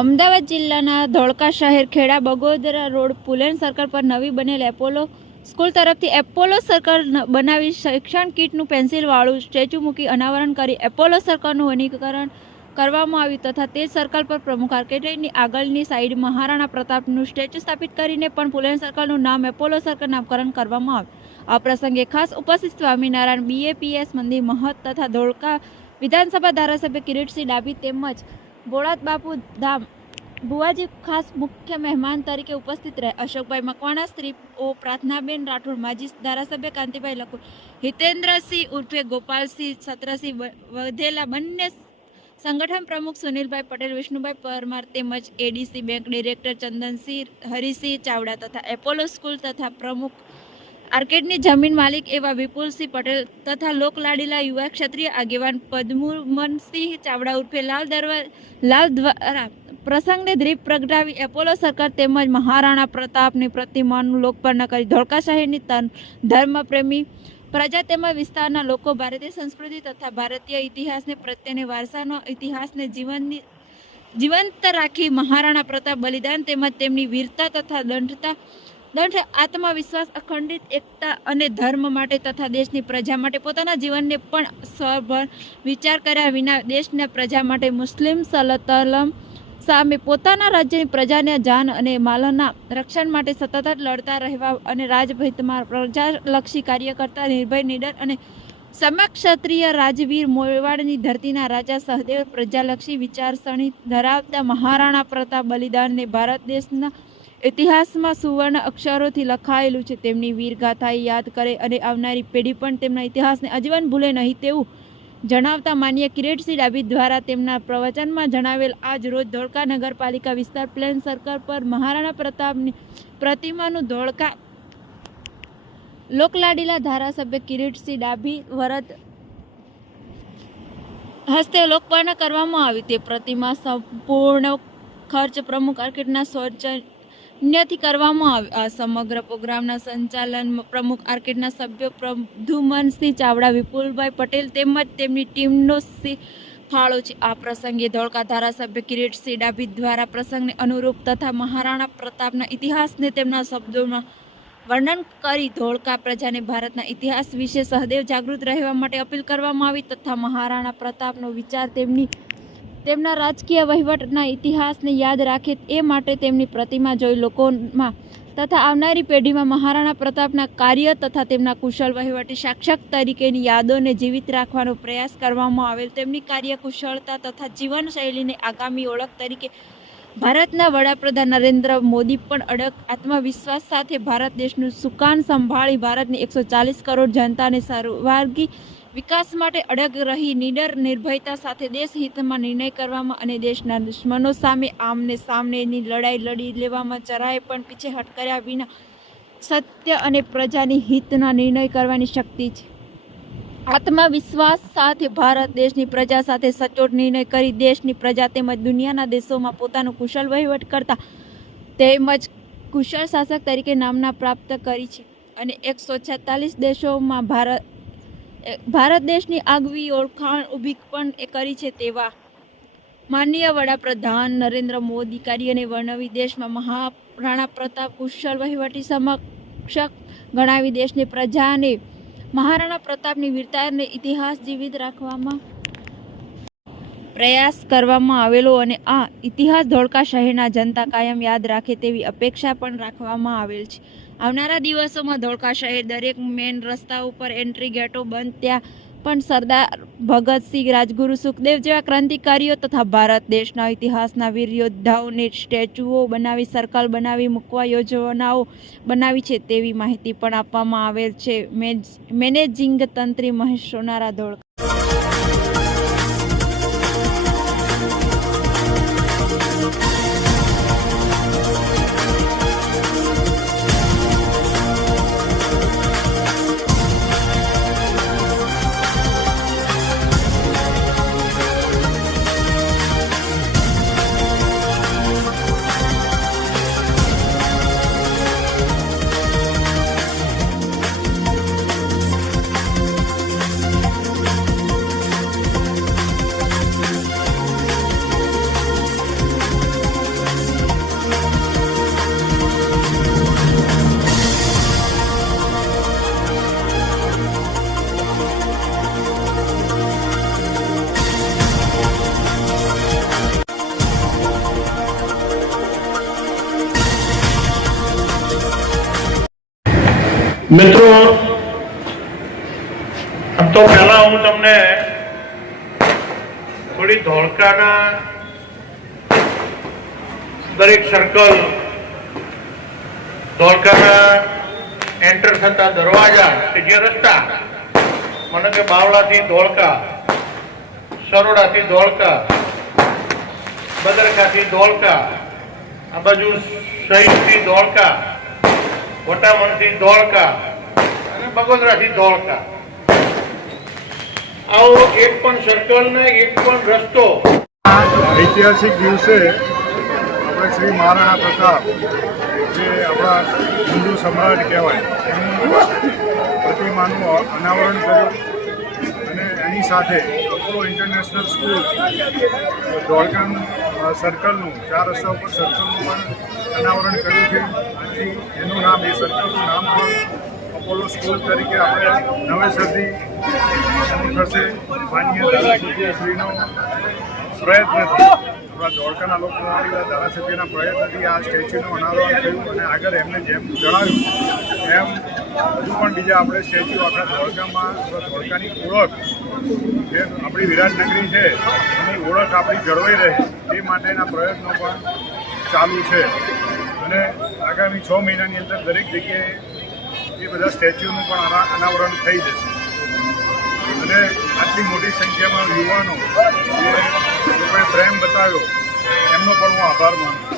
અમદાવાદ જિલ્લાના ધોળકા શહેર ખેડા બગોદરા રોડ પુલેન સર્કલ પર નવી બનેલ એપોલો સ્કૂલ તરફથી એપોલો સર્કલ બનાવી શિક્ષણ કીટનું પેન્સિલવાળું સ્ટેચ્યુ મૂકી અનાવરણ કરી એપોલો સર્કલનું વનીકરણ કરવામાં આવ્યું તથા તે સર્કલ પર પ્રમુખ આર્કિટેક્ટની આગળની સાઈડ મહારાણા પ્રતાપનું સ્ટેચ્યુ સ્થાપિત કરીને પણ પુલેન સર્કલનું નામ એપોલો સર્કલ નામકરણ કરવામાં આવ્યું. આ પ્રસંગે ખાસ ઉપસ્થિત સ્વામિનારાયણ બીએપીએસ મંદિર મહત તથા ધોળકા વિધાનસભા ધારાસભ્ય કિરીટસિંહ ડાબી તેમજ બોળાત બાપુ ધામ. ભુવાજી ખાસ મુખ્ય મહેમાન તરીકે ઉપસ્થિત રહે. અશોકભાઈ મકવાણા સ્ત્રીઓ પ્રાર્થનાબેન રાઠોડ, માજી ધારાસભ્ય કાંતિભાઈ લખુર હિતેન્દ્રસિંહ ઉર્ફે ગોપાલસિંહ સત્રસિંહ વધેલા બંને સંગઠન પ્રમુખ સુનિલભાઈ પટેલ, વિષ્ણુભાઈ પરમાર તેમજ ADC bank director Chandansinh, Harisinh Chavda તથા એપોલો સ્કૂલ તથા પ્રમુખ આર્કેડની જમીન માલિક એવા વિપુલસિંહ પટેલ તથા લોકલાડીલા યુવા ક્ષત્રિય આગેવાન પદ્મુમનસિંહ ચાવડા ઉર્ફે લાલ દરવા, લાલ દ્વારા પ્રસંગને દ્રીપ પ્રગટાવી એપોલો સરકાર તેમજ મહારાણા પ્રતાપની પ્રતિમાનું લોકપર્ણ કરી ધોળકા શહેરની ધર્મપ્રેમી પ્રજા તેમજ વિસ્તારના લોકો ભારતીય સંસ્કૃતિ તથા ભારતીય ઇતિહાસને પ્રત્યેને વારસાનો ઇતિહાસને જીવનની, જીવંત રાખી મહારાણા પ્રતાપ બલિદાન તેમજ તેમની વીરતા તથા દંઢતા દંઢ આત્મવિશ્વાસ, અખંડિત એકતા અને ધર્મ માટે તથા દેશની પ્રજા માટે પોતાના જીવનને પણ સભર વિચાર કર્યા વિના દેશના પ્રજા માટે મુસ્લિમ સલતલમ સામે પોતાના રાજ્યની પ્રજાને જાન અને માલના રક્ષણ માટે સતત લડતા રહેવા અને રાજભિતમાં પ્રજાલક્ષી કાર્ય કરતા નિર્ભય નિડર અને સમક્ષત્રિય રાજવીર મોરવાડની ધરતીના રાજા સહદેવ પ્રજાલક્ષી વિચારસરણી ધરાવતા મહારાણા પ્રતાપ બલિદાનને ભારત દેશના ઇતિહાસમાં સુવર્ણ અક્ષરોથી લખાયેલું છે. તેમની વીરગાથા યાદ કરે અને આવનારી પેઢી પણ તેમના ઇતિહાસને આજીવન ભૂલે નહીં તેવું જણાવતા માન્ય કિરીટસિંહ ડાબી દ્વારા તેમના પ્રવચનમાં જણાવેલ આજ રોજ ધોળકા નગરપાલિકા વિસ્તાર પ્લેન સર્કલ પર મહારાણા પ્રતાપની પ્રતિમાનું ધોળકા લોકલાડીલા ધારાસભ્ય કિરીટસિંહ ડાભી વરદ હસ્તે લોકપર્ણ કરવામાં આવી તે પ્રતિમા સંપૂર્ણ ખર્ચ પ્રમુખ આર્કિટેક્ટના સૌજન્યથી કરવામાં આવ્યો આ સમગ્ર પ્રોગ્રામના સંચાલન પ્રમુખ આર્કિટેક્ટના સભ્યો પ્રધુમનસિંહ ચાવડા, વિપુલભાઈ પટેલ તેમજ તેમની ટીમનો ફાળો છે. આ પ્રસંગે ધોળકા ધારાસભ્ય કિરીટસિંહ ડાભી દ્વારા પ્રસંગને અનુરૂપ તથા મહારાણા પ્રતાપના ઇતિહાસને તેમના શબ્દોમાં વર્ણન કરી ધોળકા પ્રજાને ભારતના ઇતિહાસ વિશે સહદેવ જાગૃત રહેવા માટે અપીલ કરવામાં આવી તથા મહારાણા પ્રતાપનો વિચાર તેમની તેમના રાજકીય વહીવટના ઇતિહાસને યાદ રાખે એ માટે તેમની પ્રતિમા જોઈ લોકોમાં તથા આવનારી પેઢીમાં મહારાણા પ્રતાપના કાર્ય તથા તેમના કુશળ વહીવટી શાસક તરીકેની યાદોને જીવિત રાખવાનો પ્રયાસ કરવામાં આવેલ. તેમની કાર્યકુશળતા તથા જીવનશૈલીને આગામી ઓળખ તરીકે ભારતના વડાપ્રધાન નરેન્દ્ર મોદી પણ અડગ આત્મવિશ્વાસ સાથે ભારત દેશનું સુકાન સંભાળી ભારતની એકસો ચાલીસ કરોડ જનતાને સર્વાંગી વિકાસ માટે અડગ રહી નિડર નિર્ભયતા સાથે દેશ હિતમાં નિર્ણય કરવામાં અને દેશના દુશ્મનો સામે આમને સામનેની લડાઈ લડી લેવામાં જરાય પણ પીછેહટ કર્યા વિના સત્ય અને પ્રજાની હિતના નિર્ણય કરવાની શક્તિ છે. આત્મવિશ્વાસ સાથે ભારત દેશની પ્રજા સાથે સચોટ નિર્ણય કરી દેશની પ્રજા તેમજ દુનિયાના દેશોમાં પોતાનું કુશળ વહીવટ કરતા તેમજ કુશળ શાસક તરીકે નામના પ્રાપ્ત કરી છે. અને એકસો છેતાલીસ દેશોમાં ભારત ભારત દેશની આગવી ઓળખાણ ઊભી પણ એ કરી છે તેવા માનનીય વડાપ્રધાન નરેન્દ્ર મોદી, કાર્યને વર્ણવી દેશમાં મહારાણા પ્રતાપ કુશળ વહીવટી સમક્ષક ગણાવી દેશની પ્રજાને મહારાણા પ્રતાપની વીરતાને ઇતિહાસ જીવિત રાખવામાં પ્રયાસ કરવામાં આવેલો અને આ ઇતિહાસ ધોળકા શહેરના જનતા કાયમ યાદ રાખે તેવી અપેક્ષા પણ રાખવામાં આવેલ છે. આવનારા દિવસોમાં ધોળકા શહેર દરેક મેન રસ્તા ઉપર એન્ટ્રી ગેટો બંધ ત્યાં પણ સરદાર ભગતસિંહ રાજગુરુ સુખદેવ જેવા ક્રાંતિકારીઓ તથા ભારત દેશના ઇતિહાસના વીર યોદ્ધાઓને સ્ટેચ્યુઓ બનાવી સર્કલ બનાવી, મૂકવા યોજનાઓ બનાવી છે તેવી માહિતી પણ આપવામાં આવેલ છે. મેનેજિંગ તંત્રી મહેશ સોનારા ધોળકા મિત્રો તો પહેલા હું તમને થોડી ધોળકાના દરેક સર્કલ ધોળકાના એન્ટર થતા દરવાજા, કે જે રસ્તા, મને કે બાવળાથી ધોળકા, સરોડાથી ધોળકા બદરકાથી ધોળકા, આ બાજુ શહીદથી ધોળકા વટામણથી ધોળકા અને બગોદરાથી ધોળકા. આવો એક પણ સર્કલ ને, એક પણ રસ્તો. ઐતિહાસિક દિવસે આપણે શ્રી મહારાણા પ્રતાપ, જે આપણા હિન્દુ સમ્રાટ કહેવાય, એની પ્રતિમાનું અનાવરણ કર્યું અને એની સાથે અપોલો ઇન્ટરનેશનલ સ્કૂલ ધોળકાનું સર્કલનું ચાર રસ્તા ઉપર સર્કલનું પણ અનાવરણ કર્યું છે. આથી એનું નામ, એ સર્કલનું નામ પણ અપોલો સ્કૂલ તરીકે આપણે નવેસરથી થશે. માન્ય ધારાસભ્યશ્રીનો પ્રયત્નથી આપણા ધોળકાના આવેલા ધારાસભ્યના પ્રયત્નથી આ સ્ટેચ્યુનું અનાવરણ થયું અને આગળ એમને જેમ જણાવ્યું, એમ હજુ પણ બીજા આપણે સ્ટેચ્યુ આપણા ધોળકામાં ધોળકાની ઓળખ, જે આપણી વિરાટનગરી છે, એની ઓળખ આપણી જળવાઈ રહે તે માટેના પ્રયત્નો પણ ચાલુ છે. અને આગામી છ મહિનાની અંદર દરેક જગ્યાએ એ બધા સ્ટેચ્યુનું પણ અનાવરણ થઈ જશે. અને આટલી મોટી સંખ્યામાં યુવાનો જે પ્રેમ બતાવ્યો, એમનો પણ હું આભાર માનું